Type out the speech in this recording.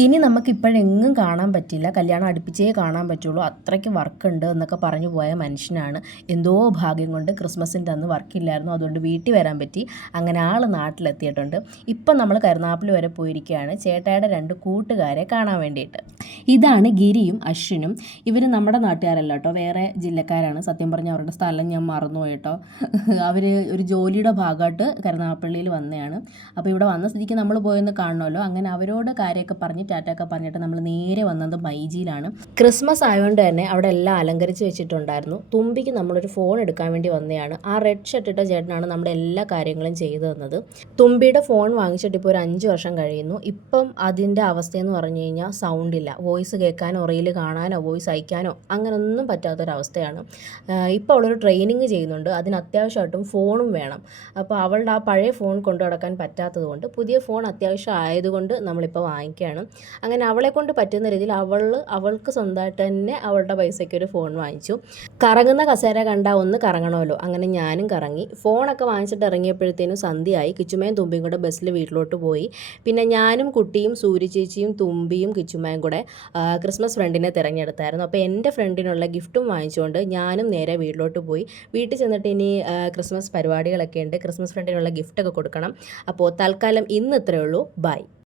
ഇനി നമുക്കിപ്പോഴെങ്ങും കാണാൻ പറ്റില്ല, കല്യാണം അടുപ്പിച്ചേ കാണാൻ പറ്റുള്ളൂ, അത്രയ്ക്ക് വർക്കുണ്ട് എന്നൊക്കെ പറഞ്ഞു പോയ മനുഷ്യനാണ്. എന്തോ ഭാഗ്യം കൊണ്ട് ക്രിസ്മസിൻ്റെ അന്ന് വർക്കില്ലായിരുന്നു, അതുകൊണ്ട് വീട്ടിൽ വരാൻ പറ്റി. അങ്ങനെ ആൾ നാട്ടിലെത്തിയിട്ടുണ്ട്. ഇപ്പം നമ്മൾ കരുനാഗപ്പള്ളി വരെ പോയിരിക്കുകയാണ് ചേട്ടായുടെ 2 കൂട്ടുകാരെ കാണാൻ വേണ്ടിയിട്ട്. ഇതാണ് ഗിരിയും അശ്വിനും. ഇവർ നമ്മുടെ നാട്ടുകാരല്ല കേട്ടോ, വേറെ ജില്ലക്കാരാണ്. സത്യം പറഞ്ഞാൽ അവരുടെ സ്ഥലം ഞാൻ മറന്നുപോയി കേട്ടോ. അവർ ഒരു ജോലിയുടെ ഭാഗമായിട്ട് കരുനാഗപ്പള്ളിയിൽ വന്നതാണ്. അപ്പോൾ ഇവിടെ വന്ന സ്ഥിതിക്ക് നമ്മൾ പോയെന്ന് കാണണമല്ലോ. അങ്ങനെ അവരോട് കാര്യമൊക്കെ പറഞ്ഞ് ടാറ്റയൊക്കെ പറഞ്ഞിട്ട് നമ്മൾ നേരെ വന്നത് മൈജിയിലാണ്. ക്രിസ്മസ് ആയതുകൊണ്ട് തന്നെ അവിടെ എല്ലാം അലങ്കരിച്ച് വെച്ചിട്ടുണ്ടായിരുന്നു. തുമ്പിക്ക് നമ്മളൊരു ഫോൺ എടുക്കാൻ വേണ്ടി വന്നതാണ്. ആ റെഡ് ഷർട്ട് ഇട്ട ചേട്ടനാണ് നമ്മുടെ എല്ലാ കാര്യങ്ങളും ചെയ്തു തന്നത്. തുമ്പിയുടെ ഫോൺ വാങ്ങിച്ചിട്ട് ഇപ്പോൾ ഒരു 5 വർഷം കഴിയുന്നു. ഇപ്പം അതിൻ്റെ അവസ്ഥയെന്ന് പറഞ്ഞു കഴിഞ്ഞാൽ സൗണ്ടില്ല, വോയിസ് കേൾക്കാനോ റീല് കാണാനോ വോയിസ് അയക്കാനോ അങ്ങനെയൊന്നും പറ്റാത്തൊരവസ്ഥയാണ്. ഇപ്പോൾ അവളൊരു ട്രെയിനിങ് ചെയ്യുന്നുണ്ട്, അതിന് അത്യാവശ്യമായിട്ടും ഫോണും വേണം. അപ്പോൾ അവളുടെ ആ പഴയ ഫോൺ കൊണ്ടു നടക്കാൻ പറ്റാത്തത് കൊണ്ട് പുതിയ ഫോൺ അത്യാവശ്യം ആയതുകൊണ്ട് നമ്മളിപ്പോൾ വാങ്ങിക്കുകയാണ്. അങ്ങനെ അവളെ കൊണ്ട് പറ്റുന്ന രീതിയിൽ അവൾക്ക് സ്വന്തമായിട്ട് തന്നെ അവളുടെ പൈസയ്ക്ക് ഒരു ഫോൺ വാങ്ങിച്ചു. കറങ്ങുന്ന കസേര കണ്ടാൽ ഒന്ന് കറങ്ങണമല്ലോ, അങ്ങനെ ഞാനും കറങ്ങി. ഫോണൊക്കെ വാങ്ങിച്ചിട്ട് ഇറങ്ങിയപ്പോഴത്തേനും സന്ധ്യയായി. കിച്ചുമയും തുമ്പിയും കൂടെ ബസ്സിൽ വീട്ടിലോട്ട് പോയി. പിന്നെ ഞാനും കുട്ടിയും സൂര്യ ചേച്ചിയും തുമ്പിയും കിച്ചുമയും കൂടെ ക്രിസ്മസ് ഫ്രണ്ടിനെ തിരഞ്ഞെടുത്തായിരുന്നു. അപ്പോൾ എൻ്റെ ഫ്രണ്ടിനുള്ള ഗിഫ്റ്റും വാങ്ങിച്ചുകൊണ്ട് ഞാനും നേരെ വീട്ടിലോട്ട് പോയി. വീട്ടിൽ ചെന്നിട്ട് ഇനി ക്രിസ്മസ് പരിപാടികളൊക്കെ ഉണ്ട്, ക്രിസ്മസ് ഫ്രണ്ടിനുള്ള ഗിഫ്റ്റൊക്കെ കൊടുക്കണം. അപ്പോൾ തൽക്കാലം ഇന്ന് ഇത്രയേ ഉള്ളൂ. ബൈ.